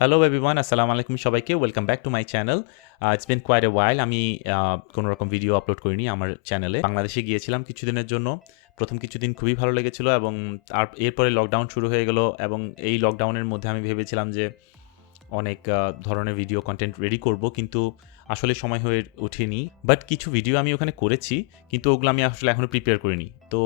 Hello everyone আসসালামু আলাইকুম সবাইকে। Welcome back to my channel it's been quite a while আমি আহ, কোনো রকম ভিডিও আপলোড করিনি আমার চ্যানেলে বাংলাদেশে গিয়েছিলাম কিছুদিনের জন্য। প্রথম কিছুদিন খুবই ভালো লেগেছিল এবং আর এরপরে লকডাউন শুরু হয়ে গেল এবং এই লকডাউনের মধ্যে আমি ভেবেছিলাম যে অনেক ধরনের ভিডিও কন্টেন্ট রেডি করব কিন্তু আসলে সময় হয়ে ওঠেনি বাট কিছু ভিডিও আমি ওখানে করেছি কিন্তু ওগুলো আমি আসলে এখনও প্রিপেয়ার করিনি। তো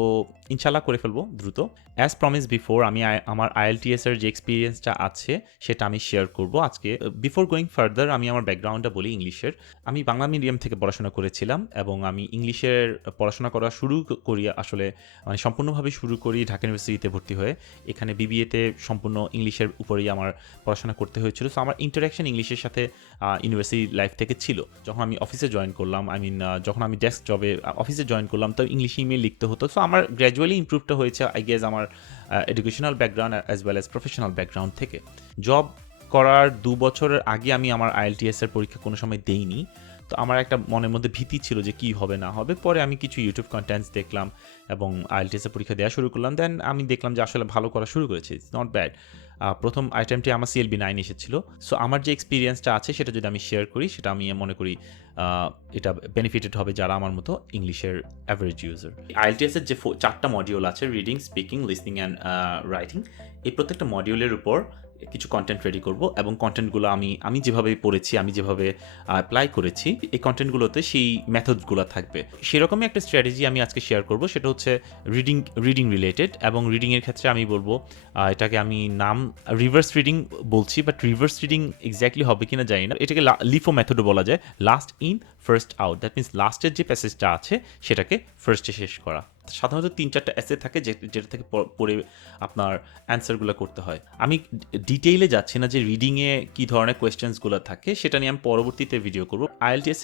ইনশাল্লাহ করে ফেলব দ্রুত। অ্যাজ প্রমিস বিফোর আমি আমার আইএলটিএস এর যে এক্সপিরিয়েন্সটা আছে, সেটা আমি শেয়ার করব আজকে। বিফোর গোয়িং ফার্দার আমি আমার ব্যাকগ্রাউন্ডটা বলি ইংলিশের। আমি বাংলা মিডিয়াম থেকে পড়াশোনা করেছিলাম এবং আমি ইংলিশের পড়াশোনা করা শুরু করি আসলে মানে সম্পূর্ণভাবে শুরু করি ঢাকা ইউনিভার্সিটিতে ভর্তি হয়ে। এখানে বিবিএতে সম্পূর্ণ ইংলিশের উপরেই আমার পড়াশোনা করতে হয়েছিল। সো আমার ইন্টারাকশন ইংলিশের সাথে ইউনিভার্সিটি লাইফ থেকে ছিল। যখন আমি অফিসে জয়েন করলাম আই মিন যখন আমি ডেস্ক জবে অফিসে জয়েন করলাম, তো ইংলিশ ইমেল লিখতে হতো। সো আমার গ্র্যাজুয়ালি ইম্প্রুভটা হয়েছে আই গেস আমার educational background as well as professional background থেকে। জব করার দু বছরের আগে আমি আমার আইএলটিএস এর পরীক্ষা কোনো সময় দেইনি। তো আমার একটা মনের মধ্যে ভীতি ছিল যে কি হবে, না হবে। পরে আমি কিছু ইউটিউব কন্টেন্টস দেখলাম এবং আইএলটিএস এর পরীক্ষা দেওয়া শুরু করলাম। দেন আমি দেখলাম যে আসলে ভালো করা শুরু করেছে। ইটস নট ব্যাড প্রথম আইটেমটি আমার সিএলবি নাইন এসেছিল। সো আমার যে এক্সপিরিয়েন্সটা আছে, সেটা যদি আমি শেয়ার করি, সেটা আমি মনে করি এটা বেনিফিটেড হবে যারা আমার মতো ইংলিশের অ্যাভারেজ ইউজার আইএলটিএস এর যে চারটা মডিউল আছে reading speaking listening and writing এই প্রত্যেকটা মডিউলের উপর কিছু কন্টেন্ট রেডি করব এবং কন্টেন্টগুলো আমি আমি যেভাবে পড়েছি, আমি যেভাবে অ্যাপ্লাই করেছি, এই কন্টেন্টগুলোতে সেই মেথডগুলো থাকবে। সেরকমই একটা স্ট্র্যাটেজি আমি আজকে শেয়ার করব, সেটা হচ্ছে রিডিং রিডিং রিলেটেড এবং রিডিংয়ের ক্ষেত্রে আমি বলব এটাকে আমি নাম রিভার্স রিডিং বলছি বাট রিভার্স রিডিং এক্স্যাক্টলি হবে কিনা জানি না। এটাকে লিফো মেথডও বলা যায় last in first out that means লাস্টের যে প্যাসেজটা আছে, সেটাকে ফার্স্টে শেষ করা। সাধারণত তিন চারটা এসে থাকে যেটা থেকে পড়ে আপনার অ্যান্সারগুলো করতে হয়। আমি ডিটেইলে যাচ্ছি না যে রিডিংয়ে কী ধরনের কোয়েশ্চেন্সগুলো থাকে, সেটা নিয়ে আমি পরবর্তীতে ভিডিও করব। আইএলটিএস